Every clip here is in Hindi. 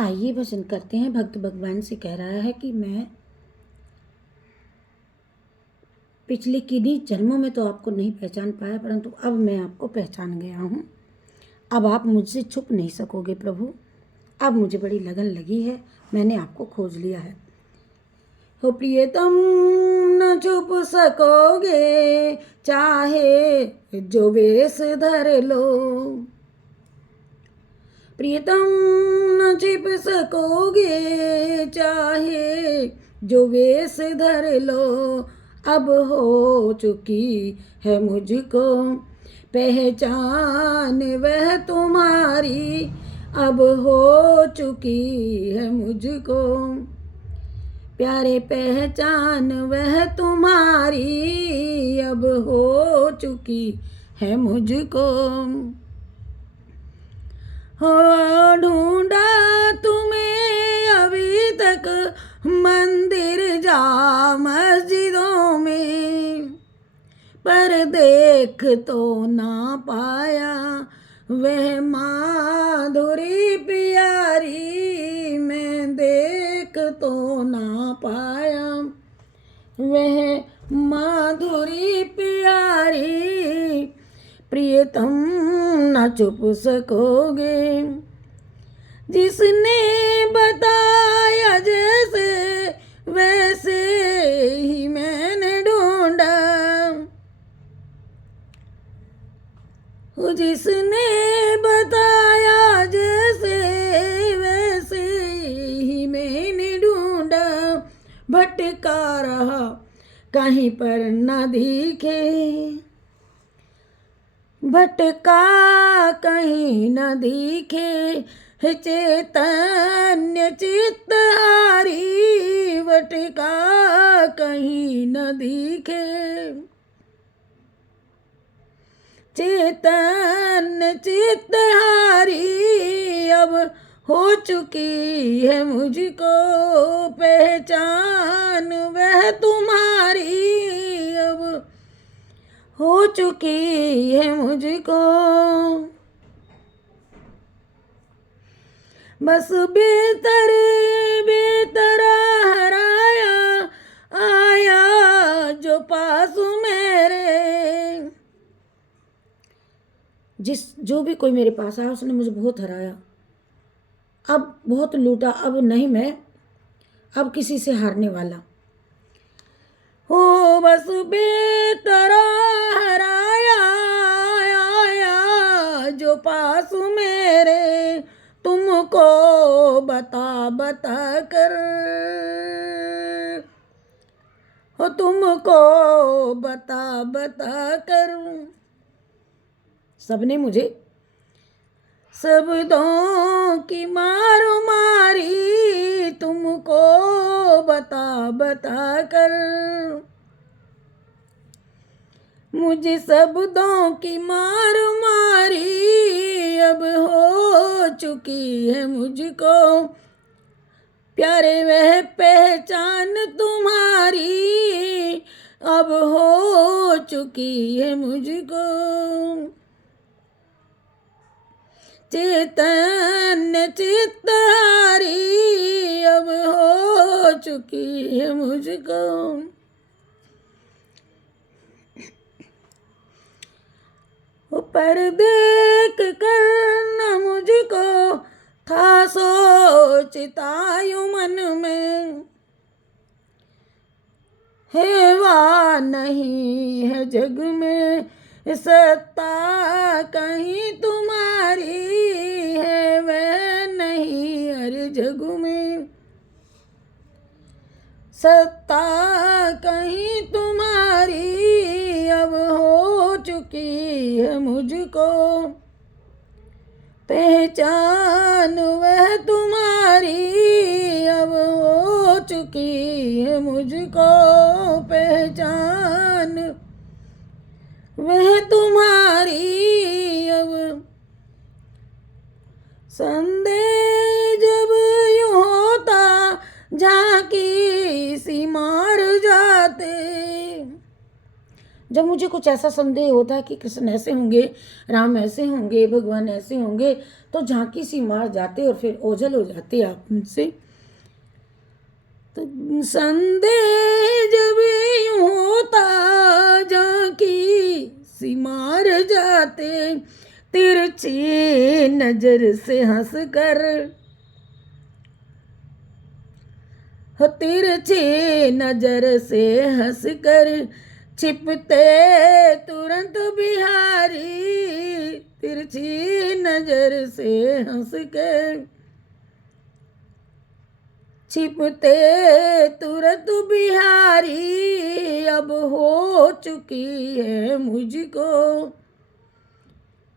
आइए भजन करते हैं। भक्त भगवान से कह रहा है कि मैं पिछले किन्हीं जन्मों में तो आपको नहीं पहचान पाया, परंतु अब मैं आपको पहचान गया हूँ। अब आप मुझसे छुप नहीं सकोगे प्रभु। अब मुझे बड़ी लगन लगी है, मैंने आपको खोज लिया है। हो प्रियतम न छुप सकोगे, चाहे जो वेश धर लो। प्रियतम न छिप सकोगे, चाहे जो वेश धर लो। अब हो चुकी है मुझको पहचान वह तुम्हारी, अब हो चुकी है मुझको प्यारे पहचान वह तुम्हारी, अब हो चुकी है मुझको। हो ढूंढा तुम्हें अभी तक मंदिर जा मस्जिदों में, पर देख तो ना पाया वह माधुरी प्यारी। मैं देख तो ना पाया वह माधुरी प्यारी। प्रियतम न छुप सकोगे, जिसने बताया जैसे वैसे ही मैंने ढूंढा। जिसने बताया जैसे वैसे ही मैंने ढूंढा। भटका रहा कहीं पर न दिखे, भटका कहीं न दिखे चैतन्य चित्तहारी। भटका कहीं न दिखे चैतन्य चित्तहारी। अब हो चुकी है मुझको पहचान वह तुम्हारी, अब हो चुकी है मुझको। बस बेहतर बेतरा हराया आया जो पास मेरे। जो भी कोई मेरे पास आया उसने मुझे बहुत हराया, अब बहुत लूटा, अब नहीं मैं अब किसी से हारने वाला। हो बस बेतरा हराया आया जो पास मेरे। तुमको बता बता कर हो, तुमको बता बता कर सबने मुझे शब्दों की मार मारी। तुमको बता बता कर मुझे शब्दों की मार मारी। अब हो चुकी है मुझको प्यारे वह पहचान तुम्हारी, अब हो चुकी है मुझको चैतन्य चित्तहारी। अब हो चुकी है मुझको पर देख कर न मुझको था सोचता यूं मन में। है वा नहीं है जग में सत्ता कहीं तुम्हारी, है वह नहीं हर जग में सत्ता कहीं तुम्हारी। अब हो चुकी है मुझको पहचान वह तुम्हारी, अब हो चुकी है मुझको पहचान वह तुम्हारी। अब संदेह जब यूं होता झांकी सी मार जाते, जब मुझे कुछ ऐसा संदेह होता है कि कृष्ण ऐसे होंगे, राम ऐसे होंगे, भगवान ऐसे होंगे, तो झांकी सी मार जाते और फिर ओझल हो जाते आप मुझसे। तो संदेह जब यूं होता, झांकी सी मार जाते, तिरछी नजर से हंस कर, तिरछी नजर से हंस कर, छिपते तुरंत बिहारी, तिरछी नजर से हंस कर, छिपते तुरंत बिहारी। अब हो चुकी है मुझको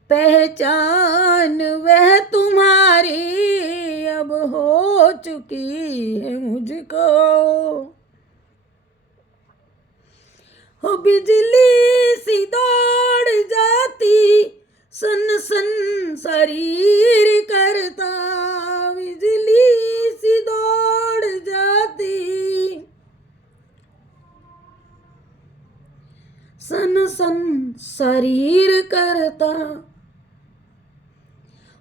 पहचान वह तुम्हारी, अब हो चुकी है मुझको। हो बिजली सी दौड़ जाती, सन सन शरीर करता, बिजली सी दौड़ जाती, सन सन शरीर करता,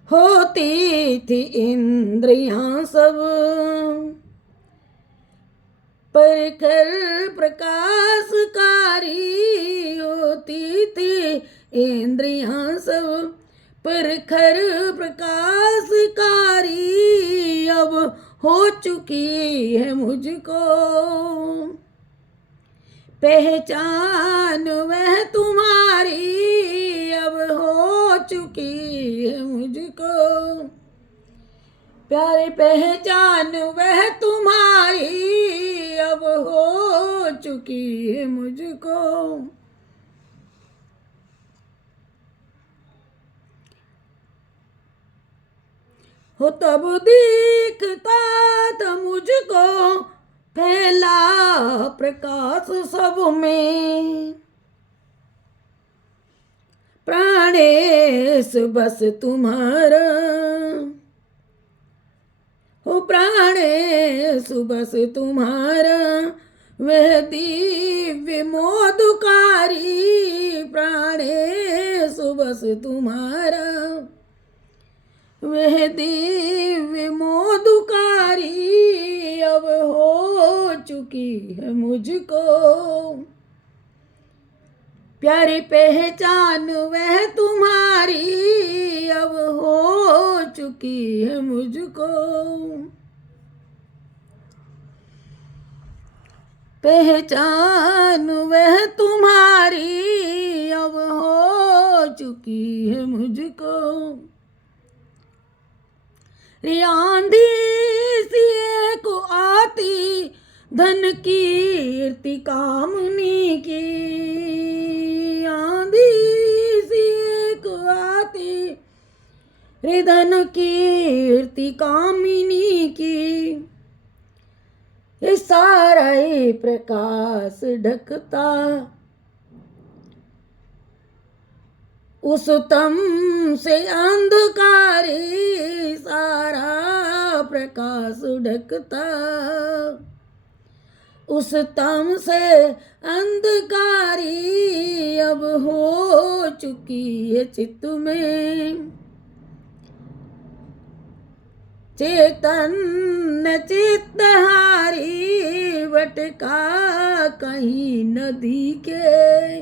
होती थी इंद्रियां सब परखर प्रकाशकारी, होती थी इंद्रियां सब परखर प्रकाशकारी। अब हो चुकी है मुझको पहचान वह तुम्हारी, अब हो चुकी है मुझको प्यारे पहचान वह तुम्हारी, अब हो चुकी है मुझको। हो तब दिखता था मुझको फैला प्रकाश सब में, प्राणेश बस तुम्हारा, हो प्राणेश बस तुम्हारा, वह दिव्य मोदकारी, प्राणेश बस तुम्हारा, वह दिव्य मोदकारी। अब हो चुकी है मुझको प्यारी पहचान वह तुम्हारी, अब हो चुकी है मुझको पहचान वह तुम्हारी, अब हो चुकी है मुझको। आंधी सी को आती धन कीर्ति कामनी की, आंधी सी को आती धन कीर्ति कामिनी की, ये सारा ही प्रकाश ढकता, उस तम से अंधकारी, सारा प्रकाश ढकता, उस तम से अंधकारी। अब हो चुकी है चित्त में चैतन्य चित्तहारी, भटका कहीं नदी के,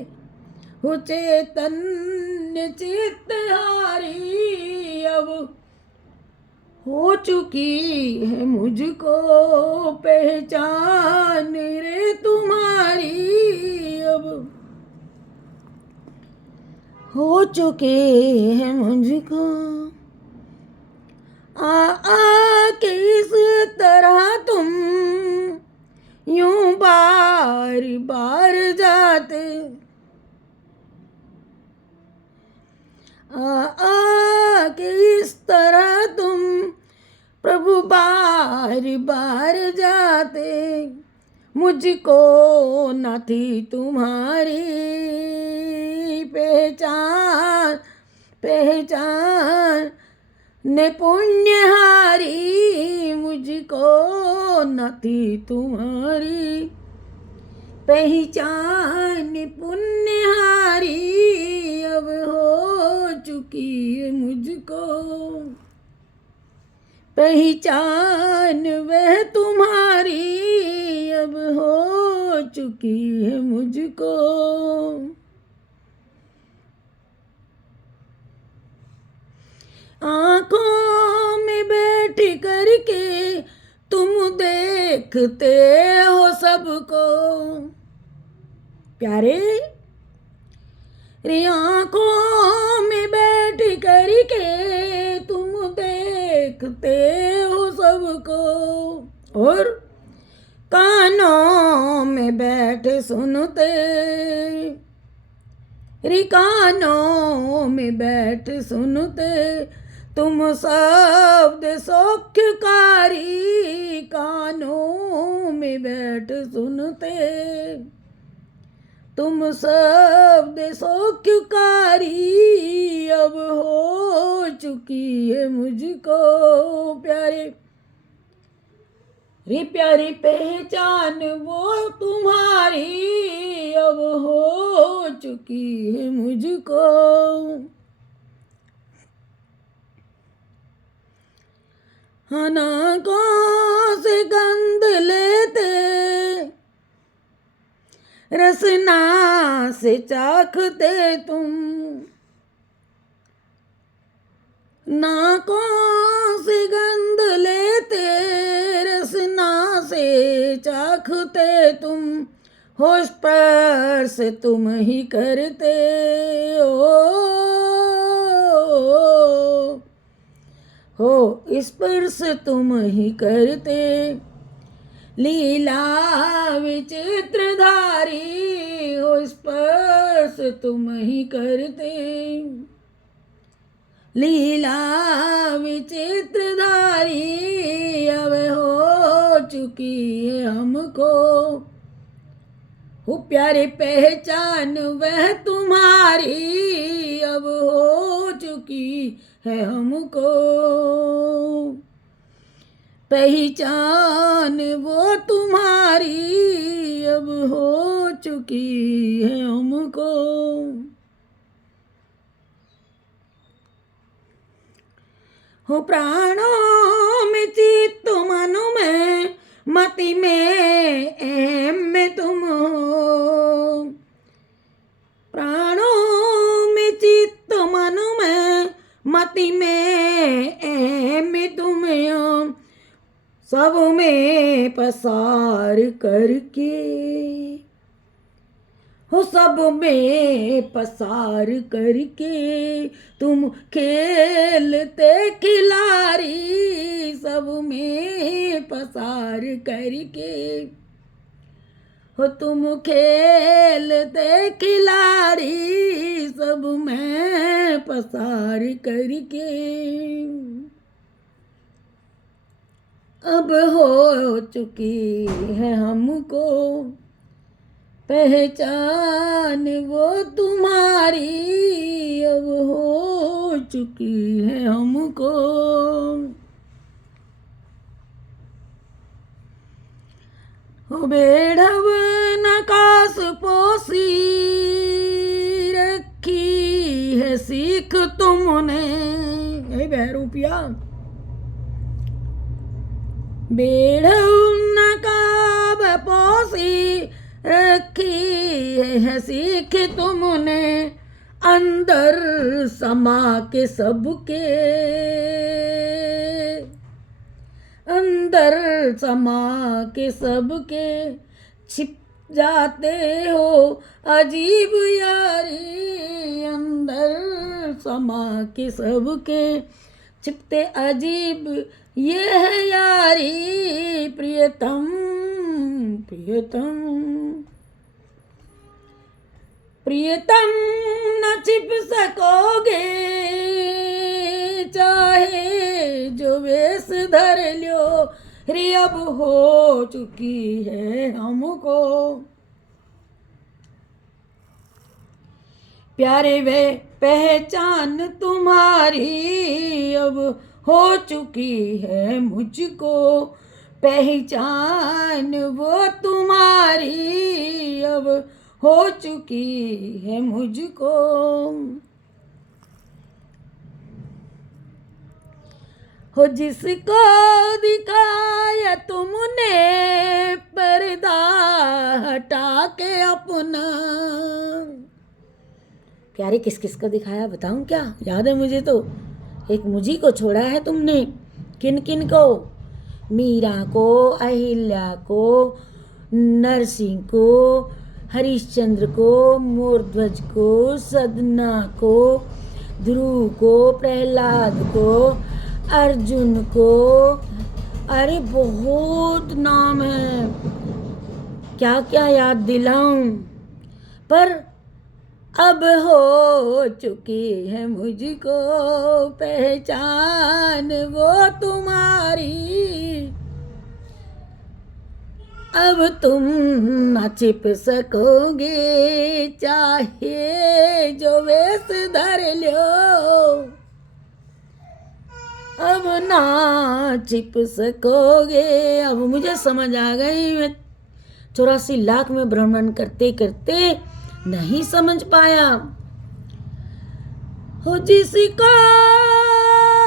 हो चैतन्य चित्तहारी। अब हो चुकी है मुझको पहचान रे तुम्हारी, अब हो चुके हैं मुझको के इस तरह तुम यूं बार बार जाते, के इस तरह तुम प्रभु बार बार जाते, मुझको न थी तुम्हारी पहचान, पहचान ने पुण्यहारी, मुझको न थी तुम्हारी पहचान पुण्यहारी अब हो चुकी है मुझको, पहचान वह तुम्हारी अब हो चुकी है मुझको। आँखों में बैठ करके तुम देखते हो सबको, प्यारे रे आँखों में बैठ करके तुम देखते हो सबको, और कानों में बैठ सुनते रे कानों में बैठ सुनते तुम शब्द सौख्यकारी, कानों में बैठ सुनते तुम शब्द सौख्यकारी अब हो चुकी है मुझको। प्यारे रे प्यारी पहचान वो तुम्हारी अब हो चुकी है मुझको। नाकों से गंध लेते रसना से चाखते तुम, नाकों से गंध लेते रसना से चाखते तुम, हो स्पर्श तुम ही करते हो स्पर्श तुम ही करते, लीला विचित्रधारी हो स्पर्श तुम ही करते, लीला विचित्रधारी अब हो चुकी है हमको। हो प्यारे पहचान वह तुम्हारी अब हो चुकी है हमको, पहचान वो तुम्हारी अब हो चुकी है हमको। हो प्राणों में चित्त मनो में मति में एम में तुम हो, प्राणों में चित्त मनो में मति में एम में तुम हो, सब में पसार करके हो सब में पसार करके तुम खेलते खिलाड़ी, सब में पसार करके हो तुम खेलते खिलाड़ी, सब में पसार करके अब हो चुकी है हमको, पहचान वो तुम्हारी अब हो चुकी है हमको। हो बेढ़व नकास पोसी रखी है सीख तुमने, बहरूपिया बेढ़व नकाब पोसी रखी है सीख तुमने, अंदर समा के सबके अंदर समा के सबके छिप जाते हो अजीब यारी, अंदर समा के सबके छिपते अजीब ये है यारी, प्रियतम प्रियतम प्रियतम न छिप सकोगे चाहे जो वेश धर लो, रे अब हो चुकी है हमको। प्यारे वे पहचान तुम्हारी अब हो चुकी है मुझको, पहचान वो तुम्हारी अब हो चुकी है मुझको। हो जिसको दिखाया तुमने पर्दा हटा के अपना। प्यारे किस किस को दिखाया बताऊं क्या? याद है मुझे तो, एक मुझी को छोड़ा है तुमने। किन किन को? मीरा को, अहिल्या को, नरसिंह को, हरिश्चंद्र को, मोरध्वज को, सदना को, ध्रुव को, प्रहलाद को, अर्जुन को। अरे बहुत नाम है, क्या क्या याद दिलाऊं। पर अब हो चुकी है मुझको पहचान वो तुम्हारी। अब तुम न छिप सकोगे चाहे जो वेश धर लो। अब ना छिप सकोगे। अब मुझे समझ आ गई, मैं 84 लाख में भ्रमण करते करते नहीं समझ पाया। हो जिसको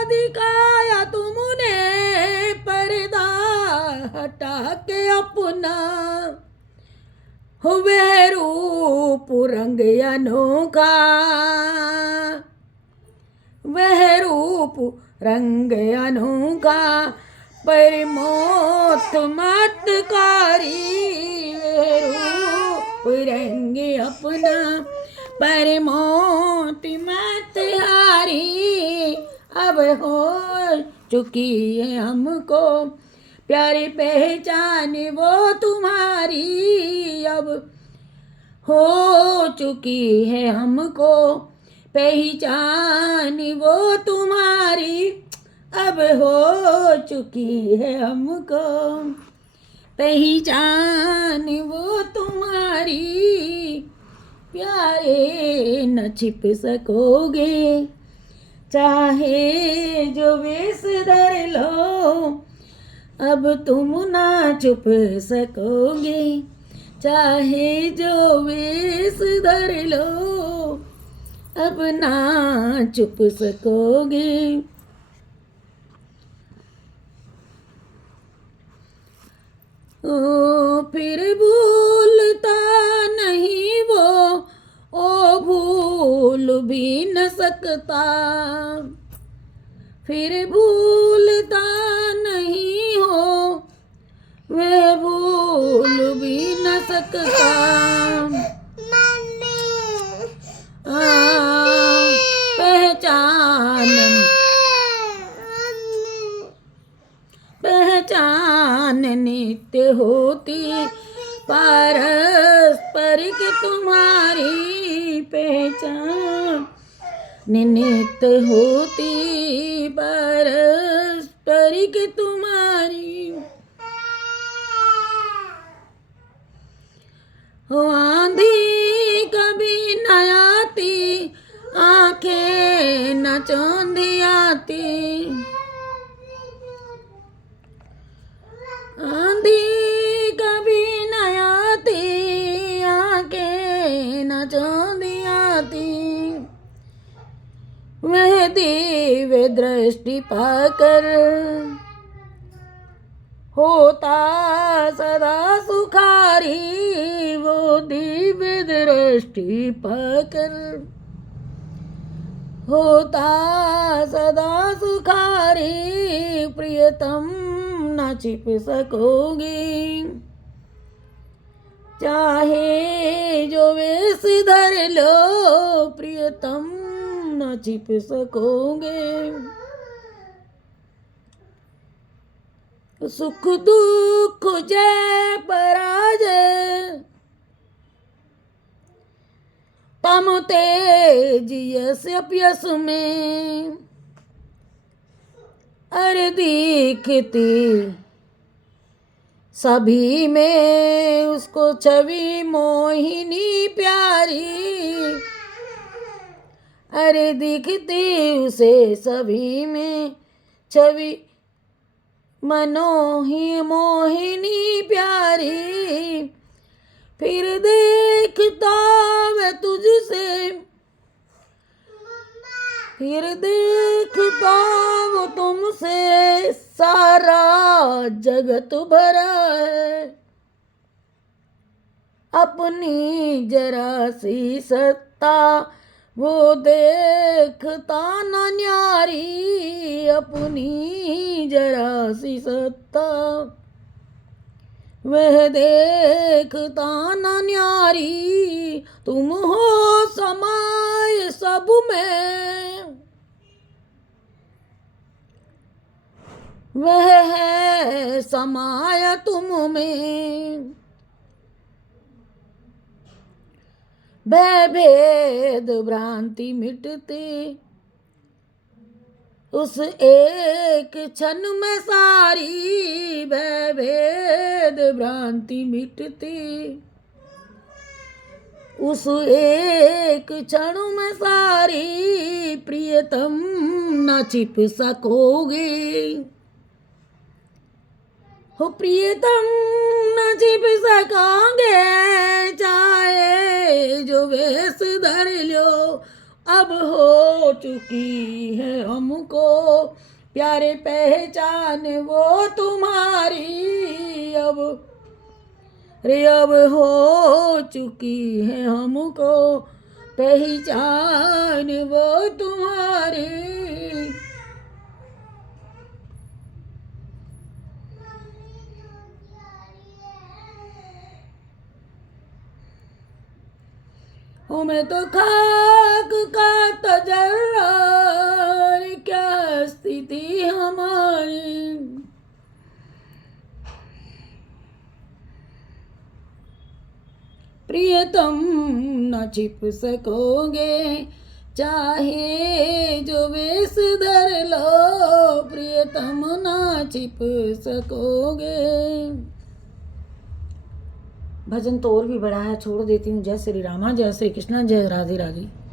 दिखाया तुमने पर्दा हटा के अपना। हो वह रूप रंग अनोखा, वह रूप रंग अनोखा पर मौत मतकारी। वह रूप रंग अपना पर मौत मत हारी। अब हो चुकी है हमको प्यारी पहचान वो तुम्हारी। अब हो चुकी है हमको पहचान वो तुम्हारी। अब हो चुकी है हमको पहचान वो तुम्हारी। प्यारे न छिप सकोगे चाहे जो वेश धर लो। अब तुम ना छुप सकोगे चाहे जो वेश धर लो। अब ना छुप सकोगे। ओ फिर भूलता नहीं वो, ओ भूल भी न सकता। फिर भूलता नहीं हो, वह भूल भी न सकता। पहचान नित्य होती पारस्परिक तुम्हारी। पहचान नित्य होती पारस्परिक तुम्हारी। हो आंधी कभी न आती, आंखें न चौंधी आती। आंधी कभी न आती, आंखें न चौंधी आती। वह दिव्य दृष्टि पाकर होता सदा सुखारी। वो दिव्य दृष्टि पाकर होता सदा सुखारी। प्रियतम न छिप सकोगी चाहे जो वेश धर लो। प्रियतम न छिप सकोगे। सुख दुख जय पराजय तम तेज यश अपयश में। अरे दिखती सभी में उसको छवि मोहिनी प्यारी। अरे दिखती उसे सभी में छवि मनोही मोहिनी प्यारी, फिर देखता मैं तुझसे, फिर देखता वो तुमसे, सारा जगत भरा है अपनी जरा सी सत्ता, वो देखता न न्यारी अपनी जरा सी सत्ता, वह देखता न न्यारी, तुम हो समाये सब में, वह है समाया तुम में, भय भेद भ्रांति मिटती उस एक क्षण में सारी, भय भेद भ्रांति मिटती उस एक क्षण में सारी, प्रियतम न छिप सकोगे, हो प्रियतम न छिप सकोगे, चाहे जो वेश धर लो, अब हो चुकी है हमको प्यारे पहचान वो तुम्हारी, अब हो चुकी है हमको पहचान वो तुम्हारी। मैं तो खाक का तजर्रा, क्या स्थिति हमारी, प्रियतम न छिप सकोगे, चाहे जो वेश धर लो, प्रियतम न छिप सकोगे। भजन तो और भी बड़ा है, छोड़ देती हूँ। जय श्री रामा, जय श्री कृष्णा, जय राधे राधे।